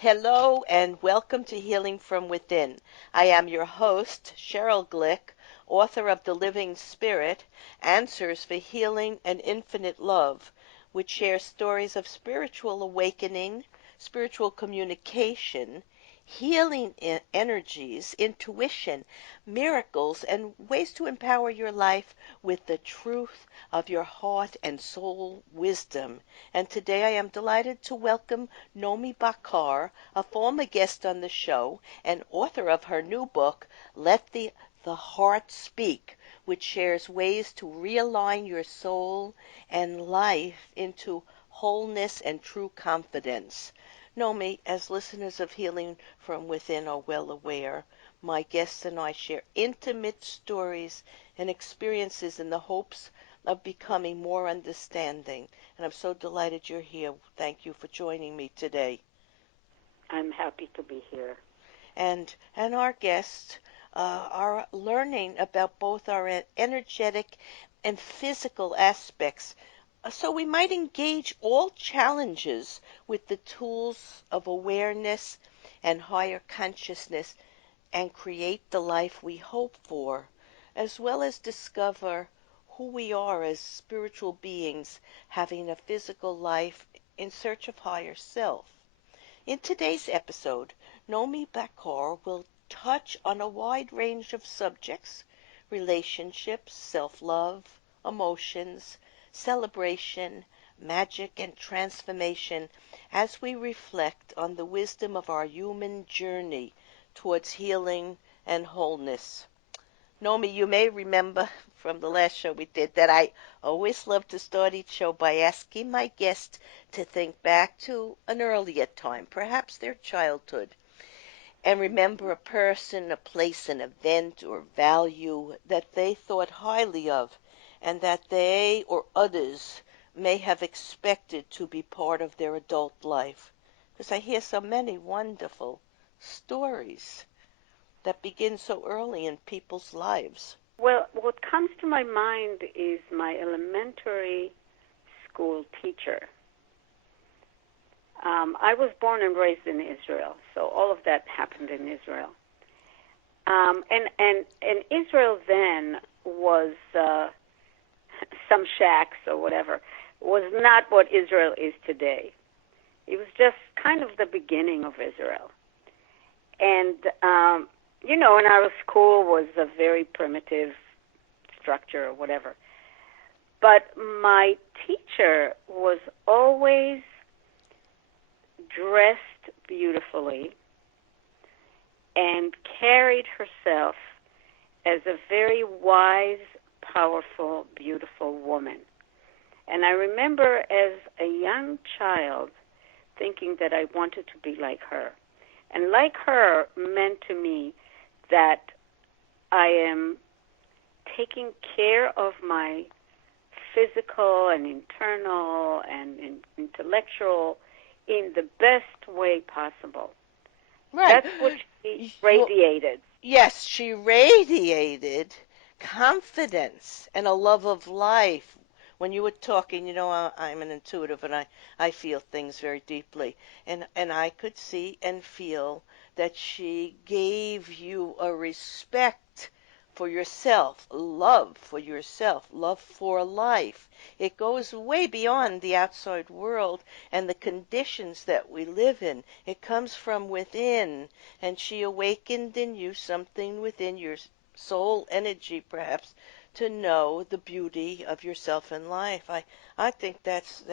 Hello and welcome to Healing from Within. I am your host, Sheryl Glick, author of The Living Spirit, Answers for Healing and Infinite Love, which shares stories of spiritual awakening, spiritual communication, healing energies, intuition, miracles, and ways to empower your life with the truth of your heart and soul wisdom. And today I am delighted to welcome Nomi Bachar, a former guest on the show and author of her new book, Let the Heart Speak, which shares ways to realign your soul and life into wholeness and true confidence. Nomi, as listeners of Healing from Within are well aware, my guests and I share intimate stories and experiences in the hopes of becoming more understanding. And I'm so delighted you're here. Thank you for joining me today. I'm happy to be here. And our guests are learning about both our energetic and physical aspects, so we might engage all challenges with the tools of awareness and higher consciousness and create the life we hope for, as well as discover who we are as spiritual beings having a physical life in search of higher self. In today's episode, Nomi Bachar will touch on a wide range of subjects: relationships, self-love, emotions, celebration, magic, and transformation as we reflect on the wisdom of our human journey towards healing and wholeness. Nomi, you may remember from the last show we did that I always love to start each show by asking my guests to think back to an earlier time, perhaps their childhood, and remember a person, a place, an event, or value that they thought highly of and that they or others may have expected to be part of their adult life. Because I hear so many wonderful stories that begin so early in people's lives. Well, what comes to my mind is my elementary school teacher. I was born and raised in Israel, so all of that happened in Israel. And Israel then was some shacks or whatever, was not what Israel is today. It was just kind of the beginning of Israel. And and our school was a very primitive structure or whatever. But my teacher was always dressed beautifully and carried herself as a very wise, powerful, beautiful woman. And I remember as a young child thinking that I wanted to be like her. And like her meant to me that I am taking care of my physical and internal and intellectual in the best way possible. Right. That's what she radiated. Yes, she radiated confidence and a love of life. When you were talking, I'm an intuitive and I feel things very deeply. And I could see and feel that she gave you a respect for yourself, love for life. It goes way beyond the outside world and the conditions that we live in. It comes from within, and she awakened in you something within your soul energy, perhaps, to know the beauty of yourself in life. I think that's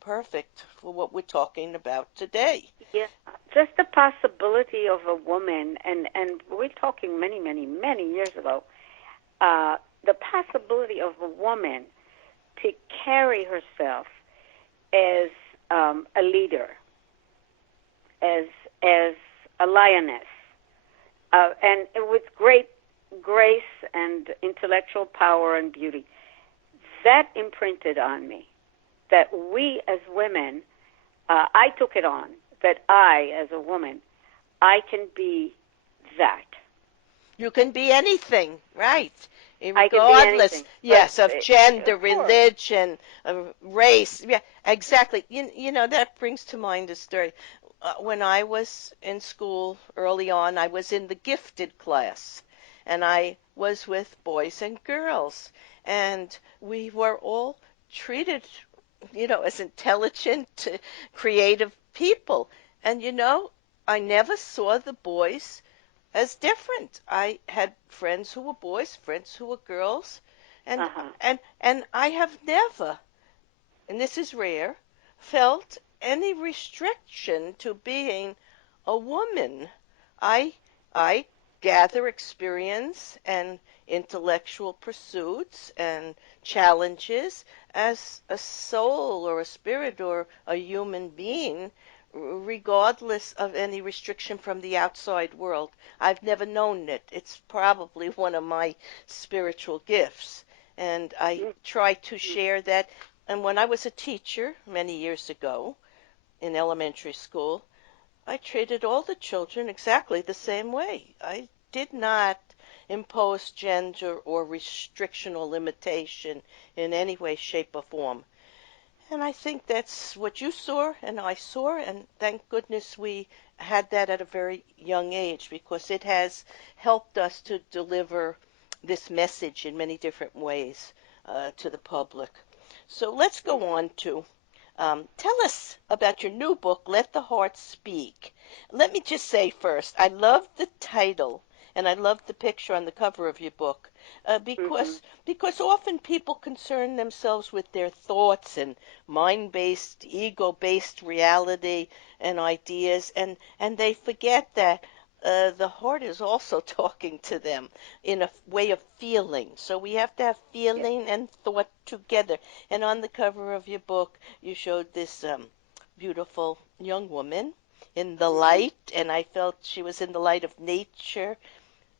perfect for what we're talking about today. Yeah, just the possibility of a woman, and we're talking many, many, many years ago, the possibility of a woman to carry herself as a leader, as a lioness, and with great grace and intellectual power and beauty. That imprinted on me. That we as women, I took it on. That I, as a woman, I can be that. You can be anything, right? I can be anything. Yes, of gender, Of course. religion, race. Yeah, exactly. That brings to mind a story. when I was in school early on, I was in the gifted class, and I was with boys and girls, and we were all treated, as intelligent, creative people. And I never saw the boys as different. I had friends who were boys, friends who were girls, and Uh-huh. and I have never, and this is rare, felt any restriction to being a woman. I I gather experience and intellectual pursuits and challenges as a soul or a spirit or a human being, regardless of any restriction from the outside world. I've never known it. It's probably one of my spiritual gifts, and I try to Mm-hmm. share that. And when I was a teacher many years ago in elementary school, I treated all the children exactly the same way. I did not impose gender or restriction or limitation in any way, shape, or form. And I think that's what you saw and I saw, and thank goodness we had that at a very young age, because it has helped us to deliver this message in many different ways to the public. So let's go Mm-hmm. on to tell us about your new book, Let the Heart Speak. Let me just say first, I love the title and I love the picture on the cover of your book, Mm-hmm. because often people concern themselves with their thoughts and mind-based, ego-based reality and ideas, and they forget that the heart is also talking to them in a way of feeling. So we have to have Yes. feeling and thought together. And on the cover of your book, you showed this beautiful young woman in the Mm-hmm. light, and I felt she was in the light of nature,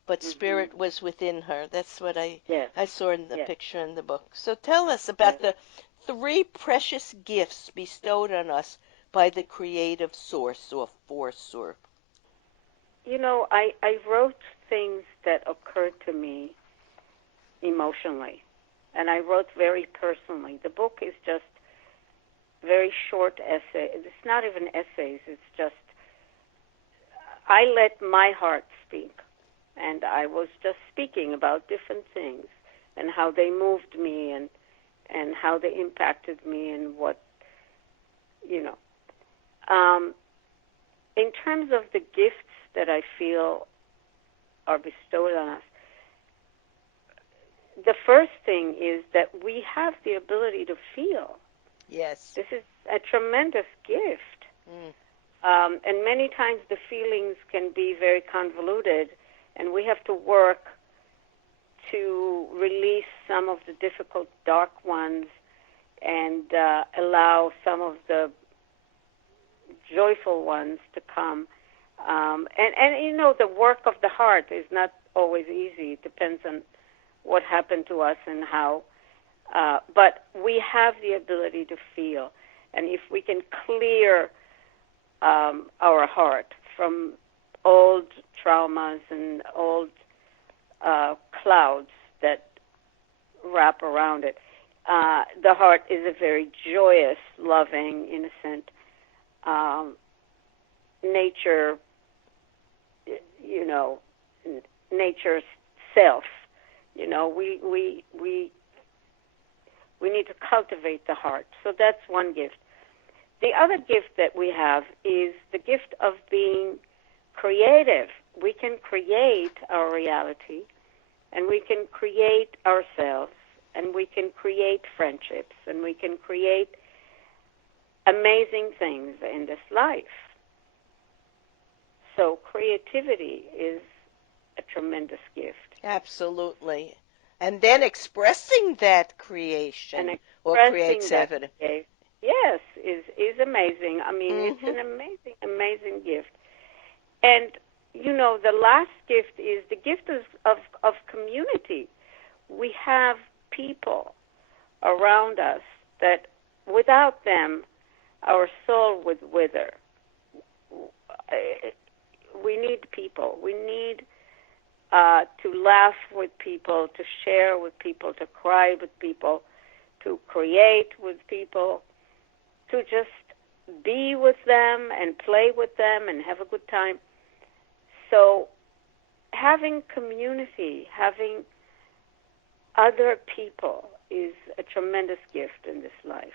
but Mm-hmm. spirit was within her. That's what Yes. I saw in the Yes. picture in the book. So tell us about Yes. the three precious gifts bestowed on us by the creative source or force or I wrote things that occurred to me emotionally, and I wrote very personally. The book is just very short essay. It's not even essays. It's just I let my heart speak, and I was just speaking about different things and how they moved me and how they impacted me and what you know. Um, in terms of the gifts that I feel are bestowed on us, the first thing is that we have the ability to feel. yes. This is a tremendous gift. Mm, And many times the feelings can be very convoluted, and we have to work to release some of the difficult, dark ones and allow some of the joyful ones to come. And the work of the heart is not always easy. It depends on what happened to us and how. But we have the ability to feel. And if we can clear our heart from old traumas and old clouds that wrap around it, the heart is a very joyous, loving, innocent um, nature, you know, nature's self. We need to cultivate the heart. So that's one gift. The other gift that we have is the gift of being creative. We can create our reality, and we can create ourselves, and we can create friendships, and we can create amazing things in this life. So creativity is a tremendous gift. absolutely. And then expressing that And creation or expressing that creativity. gift, yes, is amazing. I mean, it's Hmm. an amazing, amazing gift. And the last gift is the gift of community. We have people around us that without them, our soul would wither. We need people. We need to laugh with people, to share with people, to cry with people, to create with people, to just be with them and play with them and have a good time. So having community, having other people is a tremendous gift in this life.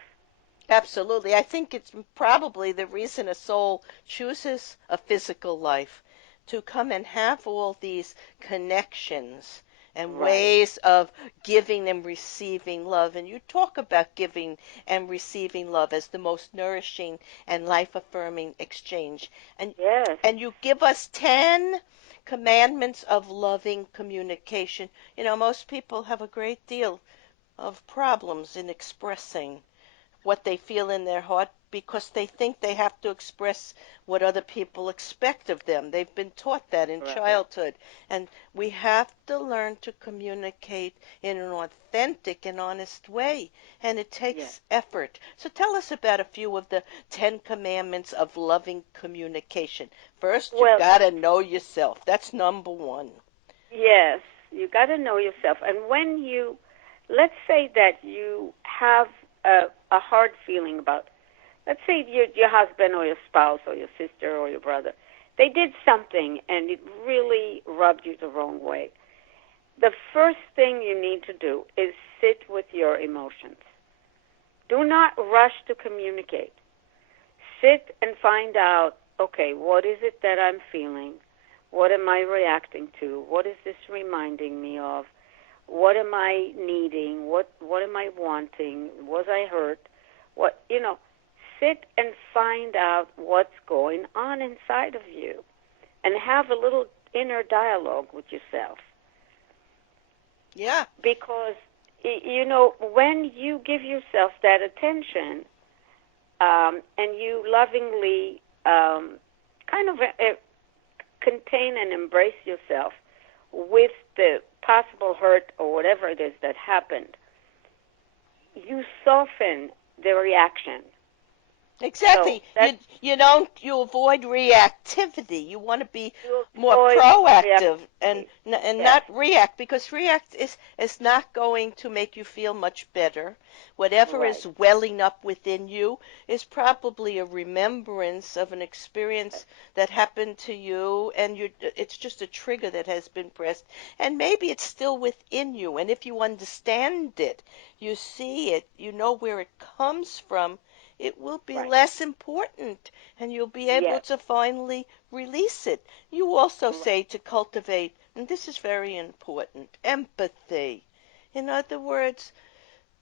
Absolutely. I think it's probably the reason a soul chooses a physical life, to come and have all these connections and Right. ways of giving and receiving love. And you talk about giving and receiving love as the most nourishing and life affirming exchange. And Yes. and you give us 10 commandments of loving communication. Most people have a great deal of problems in expressing what they feel in their heart because they think they have to express what other people expect of them. They've been taught that in Right. childhood. And we have to learn to communicate in an authentic and honest way. And it Yes. takes effort. So tell us about a few of the 10 commandments of loving communication. First, you Well, got to know yourself. That's number one. yes, you got to know yourself. And when you, let's say that you have a hard feeling about, let's say your husband or your spouse or your sister or your brother, they did something and it really rubbed you the wrong way. The first thing you need to do is sit with your emotions. Do not rush to communicate. Sit and find out, okay, what is it that I'm feeling? What am I reacting to? What is this reminding me of? What am I needing? What am I wanting? Was I hurt? Sit and find out what's going on inside of you and have a little inner dialogue with yourself. Yeah. Because, when you give yourself that attention and you lovingly kind of contain and embrace yourself with the possible hurt or whatever it is that happened, you soften the reaction. Exactly. So that You avoid reactivity. You want to be you more avoid proactive and reactivity. Yes, not react, because react is not going to make you feel much better. Whatever right. is welling up within you is probably a remembrance of an experience that happened to you, and it's just a trigger that has been pressed, and maybe it's still within you. And if you understand it, you see it, you know where it comes from, it will be Right. less important and you'll be able Yes. to finally release it. You also Right. say to cultivate, and this is very important, empathy. In other words,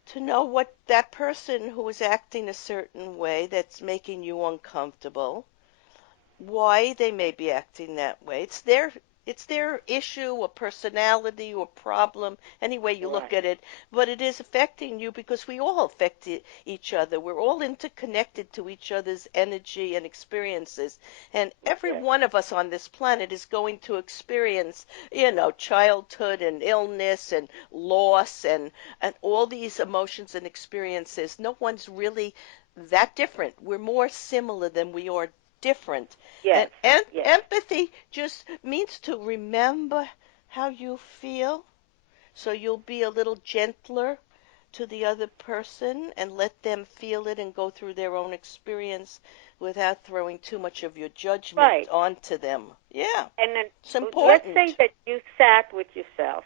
to know what that person who is acting a certain way that's making you uncomfortable, why they may be acting that way. It's their issue or personality or problem, any way you look Right. at it, but it is affecting you because we all affect each other. We're all interconnected to each other's energy and experiences, and every Yes. one of us on this planet is going to experience, childhood and illness and loss and all these emotions and experiences. No one's really that different. We're more similar than we are different. Yes. And Yes. empathy just means to remember how you feel, so you'll be a little gentler to the other person and let them feel it and go through their own experience without throwing too much of your judgment Right. onto them. Yeah, And then it's let's say important. that you sat with yourself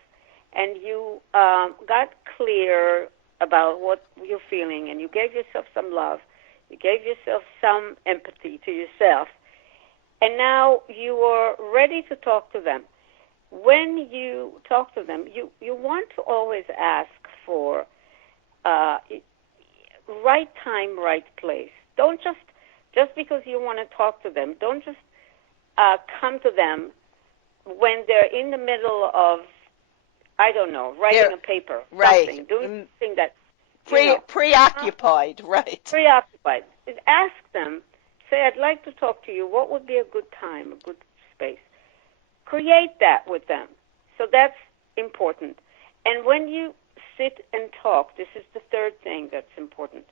and you got clear about what you're feeling and you gave yourself some love. You gave yourself some empathy to yourself. And now you are ready to talk to them. When you talk to them, you want to always ask for uh, right time, right place. Don't just because you want to talk to them, don't just come to them when they're in the middle of, I don't know, writing They're a paper, right. something, doing something that, uh, Preoccupied, right. preoccupied. Ask them, say, I'd like to talk to you. What would be a good time, a good space? Create that with them. So that's important. And when you sit and talk, this is the third thing that's important.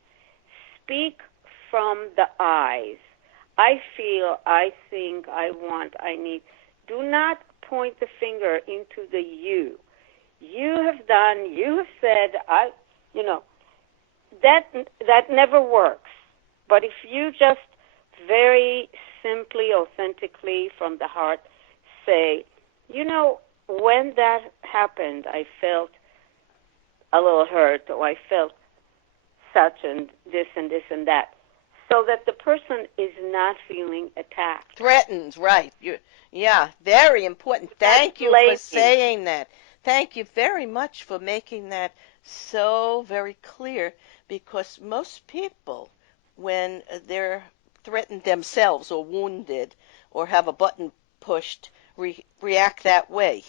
Speak from the eyes. I feel, I think, I want, I need. Do not point the finger into the you. You have done, you have said, you know, that never works. But if you just very simply, authentically, from the heart, say, when that happened, I felt a little hurt, or I felt such and this and this and that, so that the person is not feeling attacked. Threatened, right. Yeah, very important. Not Thank you for blaming. saying that. Thank you very much for making that so very clear, because most people, when they're threatened themselves or wounded or have a button pushed, react that way.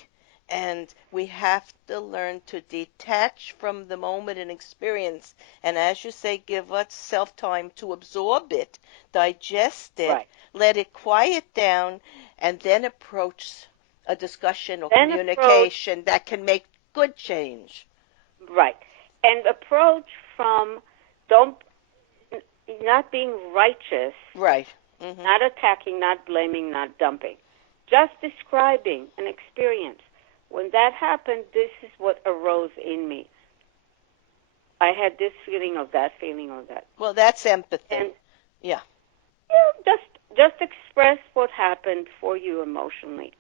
And we have to learn to detach from the moment and experience. And as you say, give us self time to absorb it, digest it, Right. let it quiet down, and then approach a discussion or Then approach, communication that can make good change. right. And approach from don't not being righteous, Right. Hmm. not attacking, not blaming, not dumping. Just describing an experience. When that happened, this is what arose in me. I had this feeling of that feeling of that. Well, that's And empathy. Yeah. just express what happened for you emotionally.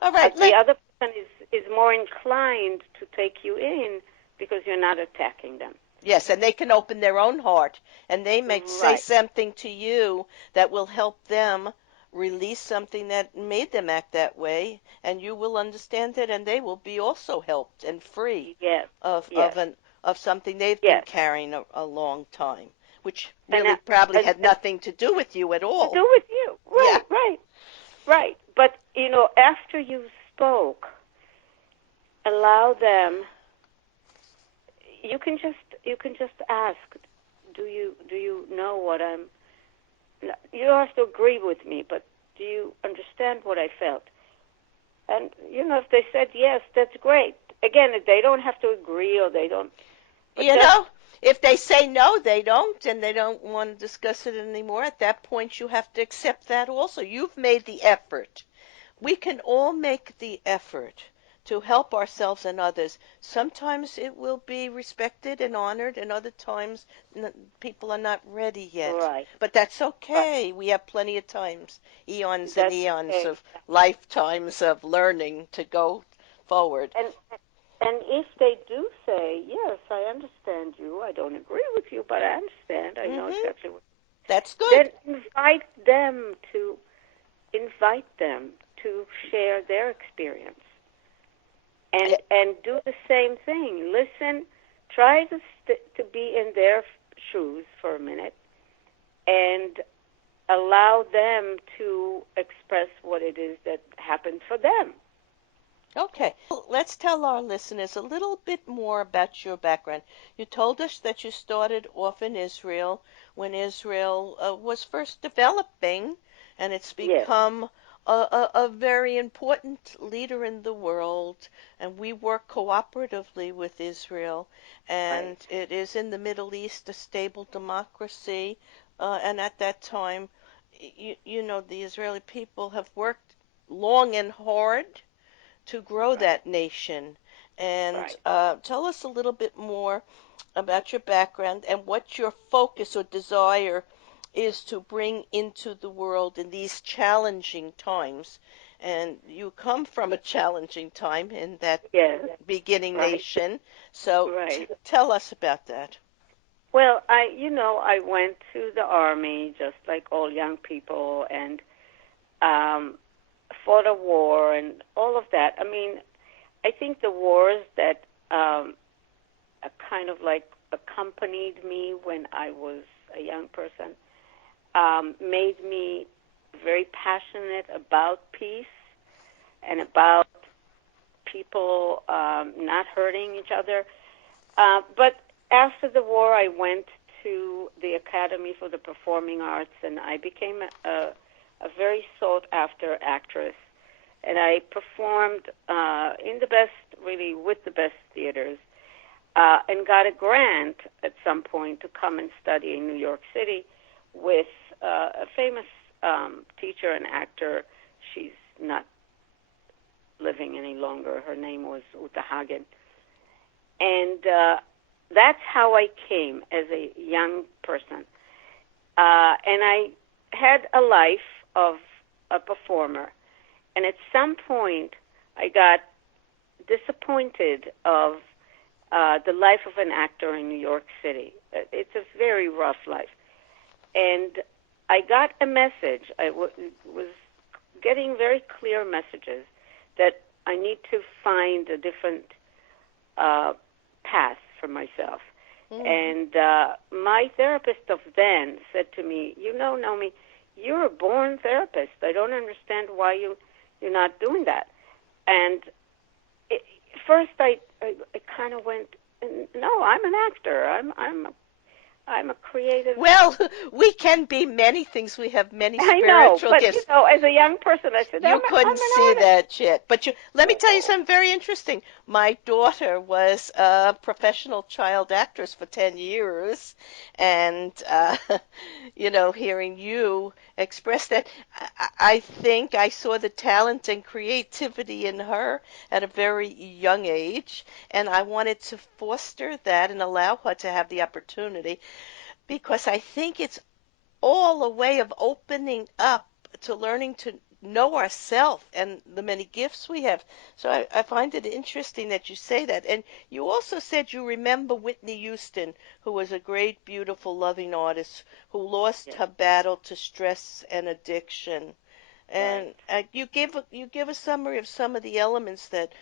All right. The other person is more inclined to take you in because you're not attacking them. Yes, and they can open their own heart, and they may say Right. something to you that will help them release something that made them act that way, and you will understand it, and they will be also helped and free Yes. of Yes. something they've been Yes. carrying a long time, which And really probably had and nothing to do with you at to all. do with you. Yeah. Right. Right. Right. But after you spoke, allow them. You can just ask. Do you know what I'm? You don't have to agree with me, but do you understand what I felt? And if they said yes, that's great. Again, if they don't have to agree or they don't, but You just know, if they say no, they don't, and they don't want to discuss it anymore, at that point you have to accept that also. You've made the effort. We can all make the effort to help ourselves and others. Sometimes it will be respected and honored, and other times people are not ready yet. right, But that's right. okay. We have plenty of times, eons and That's eons okay. of lifetimes of learning to go forward. And if they do say yes, I understand you. I don't agree with you, but I understand. I know Hmm. exactly what. That's Then good. invite them to share their experience and do the same thing. Listen, try to be in their shoes for a minute and allow them to express what it is that happened for them. Okay, let's tell our listeners a little bit more about your background. You told us that you started off in Israel when Israel was first developing, and it's Yes, become a very important leader in the world. And we work cooperatively with Israel, right, and it is in the Middle East a stable democracy. And at that time, the Israeli people have worked long and hard to grow right, that nation. And right. tell us a little bit more about your background and what your focus or desire is to bring into the world in these challenging times. And you come from a challenging time in that Yes, beginning right, nation. So right. tell us about that. Well, I went to the army just like all young people and um, fought a war and all of that. I mean, I think the wars that kind of like accompanied me when I was a young person made me very passionate about peace and about people not hurting each other. But after the war, I went to the Academy for the Performing Arts, and I became a very sought-after actress. And I performed in the best, really, with the best theaters, and got a grant at some point to come and study in New York City with a famous teacher and actor. She's not living any longer. Her name was Uta Hagen. And that's how I came as a young person. And I had a life of a performer. And at some point, I got disappointed of the life of an actor in New York City. It's a very rough life. And I got a message. I was getting very clear messages that I need to find a different path for myself. And my therapist of then said to me, "You know, Nomi, you're a born therapist. I don't understand why you're not doing that." And first, I kind of went, "No, I'm an actor. I'm a creative." Well, we can be many things. We have many I know, spiritual but gifts. as a young person, I said, You couldn't I'm an see artist." that yet. But let me tell you something very interesting. My daughter was a professional child actress for 10 years. And, hearing you express that, I think I saw the talent and creativity in her at a very young age. And I wanted to foster that and allow her to have the opportunity because I think it's all a way of opening up to learning to know ourselves and the many gifts we have. So I find it interesting that you say that. And you also said you remember Whitney Houston, who was a great, beautiful, loving artist who lost Yes, her battle to stress and addiction. right. And you give a summary of some of the elements that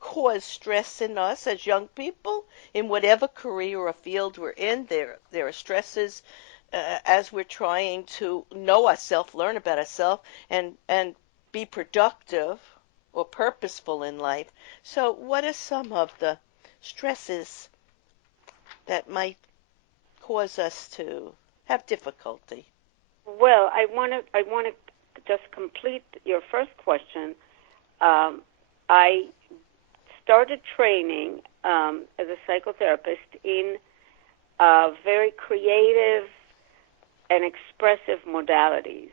cause stress in us as young people in whatever career or field we're in. There are stresses as we're trying to know ourselves, learn about ourselves, and be productive or purposeful in life. So, what are some of the stresses that might cause us to have difficulty? Well, I want to just complete your first question. I started training as a psychotherapist in very creative and expressive modalities.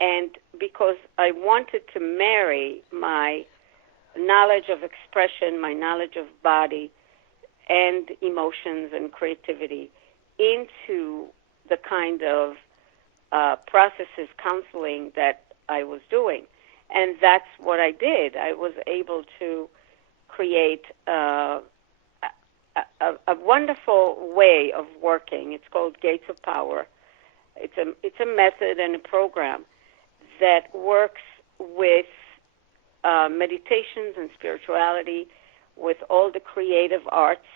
And because I wanted to marry my knowledge of expression, my knowledge of body, and emotions and creativity into the kind of processes, counseling that I was doing. And that's what I did. I was able to create a wonderful way of working. It's called Gates of Power. It's a method and a program that works with meditations and spirituality, with all the creative arts,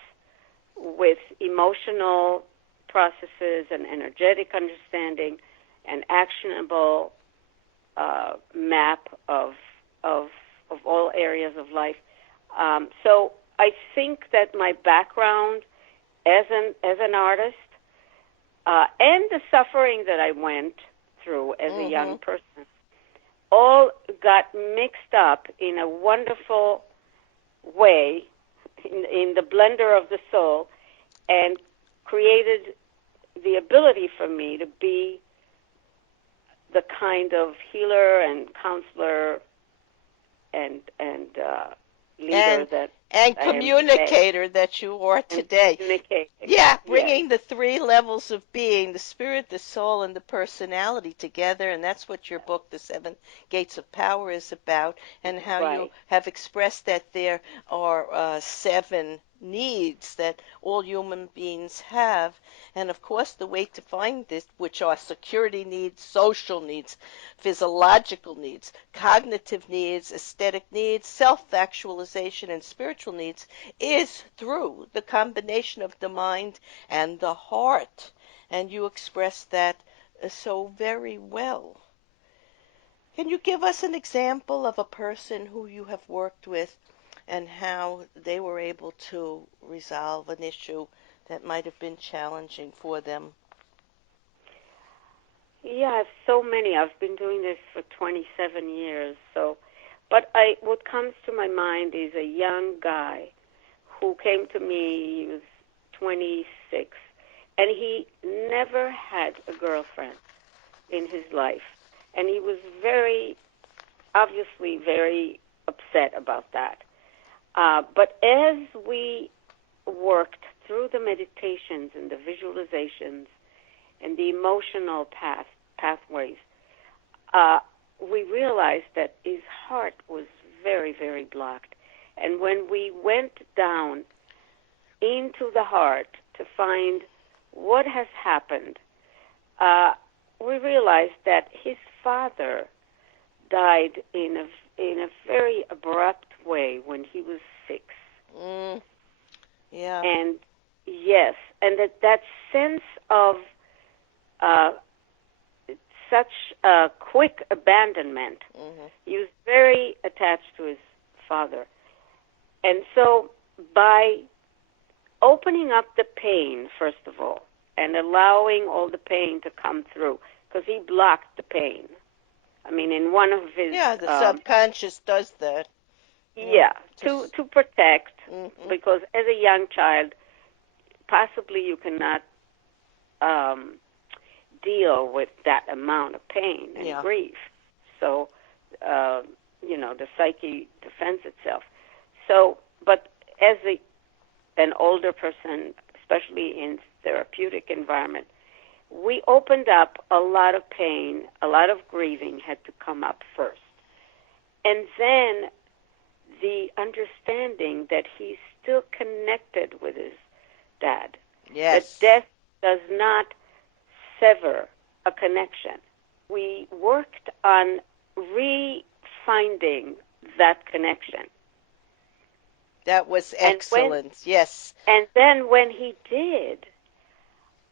with emotional processes and energetic understanding, and actionable map of all areas of life. So I think that my background as an artist and the suffering that I went through as a young person all got mixed up in a wonderful way in the blender of the soul and created the ability for me to be the kind of healer and counselor and leader and that and I am today. communicator that you are And today. communicating. Yeah, Yes, bringing the three levels of being, the spirit, the soul, and the personality together, and that's what your book, The Seven Gates of Power, is about, and how you right. have expressed that there are seven needs that all human beings have. And of course, the way to find this, which are security needs, social needs, physiological needs, cognitive needs, aesthetic needs, self-actualization, and spiritual needs, is through the combination of the mind and the heart. And you express that so very well. Can you give us an example of a person who you have worked with and how they were able to resolve an issue that might have been challenging for them? Yeah, I have so many. I've been doing this for 27 years. So, but what comes to my mind is a young guy who came to me. He was 26, and he never had a girlfriend in his life, and he was obviously very upset about that. But as we worked through the meditations and the visualizations and the emotional pathways, we realized that his heart was very, very blocked. And when we went down into the heart to find what has happened, we realized that his father died in a very abrupt way when he was 6. Mm, yeah. And yes, and that sense of uh, such quick abandonment. Mm-hmm. He was very attached to his father. And so by opening up the pain, first of all, and allowing all the pain to come through, because he blocked the pain. I mean, in one of his... Yeah, the subconscious does that. Yeah, to protect, Mm-hmm. because as a young child, possibly you cannot deal with that amount of pain and grief. So, the psyche defends itself. So, but as an older person, especially in therapeutic environment, we opened up a lot of pain, a lot of grieving had to come up first. And then the understanding that he's still connected with his dad. Yes. That death does not sever a connection. We worked on re-finding that connection. That was excellent, yes. And then when he did,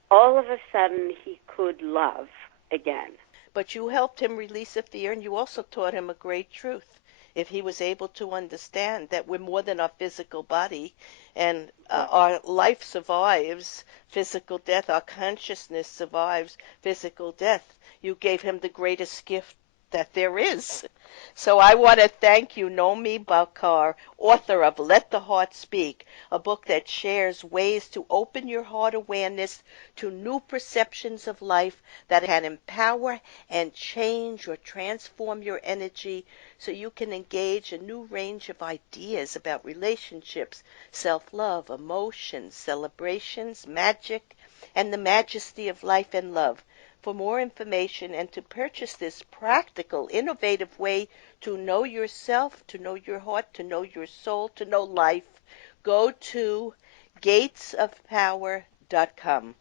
all of a sudden he could love again. But you helped him release a fear, and you also taught him a great truth. If he was able to understand that we're more than our physical body, and our life survives physical death, our consciousness survives physical death, you gave him the greatest gift that there is. So I want to thank you, Nomi Bachar, author of Let the Heart Speak, a book that shares ways to open your heart awareness to new perceptions of life that can empower and change or transform your energy so you can engage a new range of ideas about relationships, self-love, emotions, celebrations, magic, and the majesty of life and love. For more information and to purchase this practical, innovative way to know yourself, to know your heart, to know your soul, to know life, go to gatesofpower.com.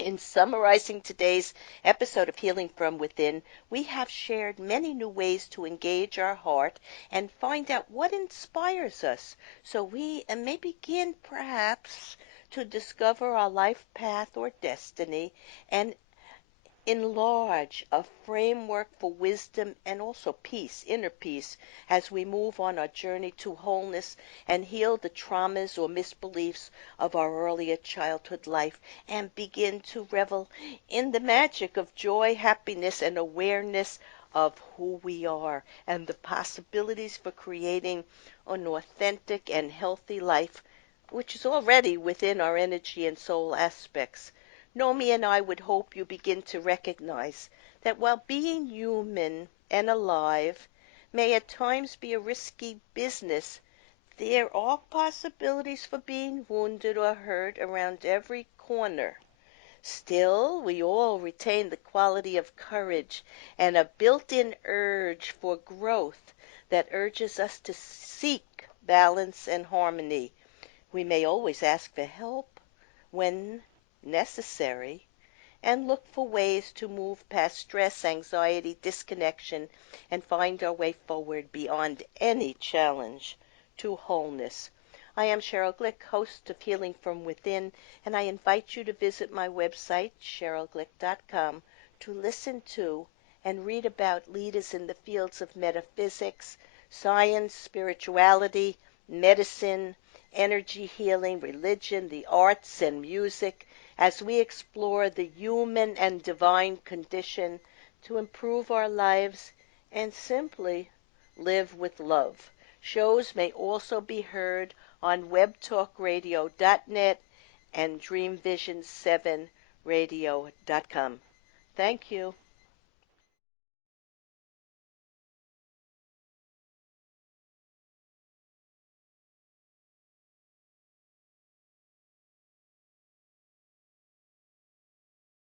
In summarizing today's episode of Healing from Within, we have shared many new ways to engage our heart and find out what inspires us so we may begin perhaps to discover our life path or destiny and enlarge a framework for wisdom and also peace, inner peace, as we move on our journey to wholeness and heal the traumas or misbeliefs of our earlier childhood life and begin to revel in the magic of joy, happiness, and awareness of who we are and the possibilities for creating an authentic and healthy life, which is already within our energy and soul aspects. Nomi and I would hope you begin to recognize that while being human and alive may at times be a risky business, there are possibilities for being wounded or hurt around every corner. Still, we all retain the quality of courage and a built-in urge for growth that urges us to seek balance and harmony. We may always ask for help when necessary, and look for ways to move past stress, anxiety, disconnection, and find our way forward beyond any challenge to wholeness. I am Sheryl Glick, host of Healing from Within, and I invite you to visit my website, SherylGlick.com, to listen to and read about leaders in the fields of metaphysics, science, spirituality, medicine, energy healing, religion, the arts, and music as we explore the human and divine condition to improve our lives and simply live with love. Shows may also be heard on webtalkradio.net and dreamvision7radio.com. Thank you.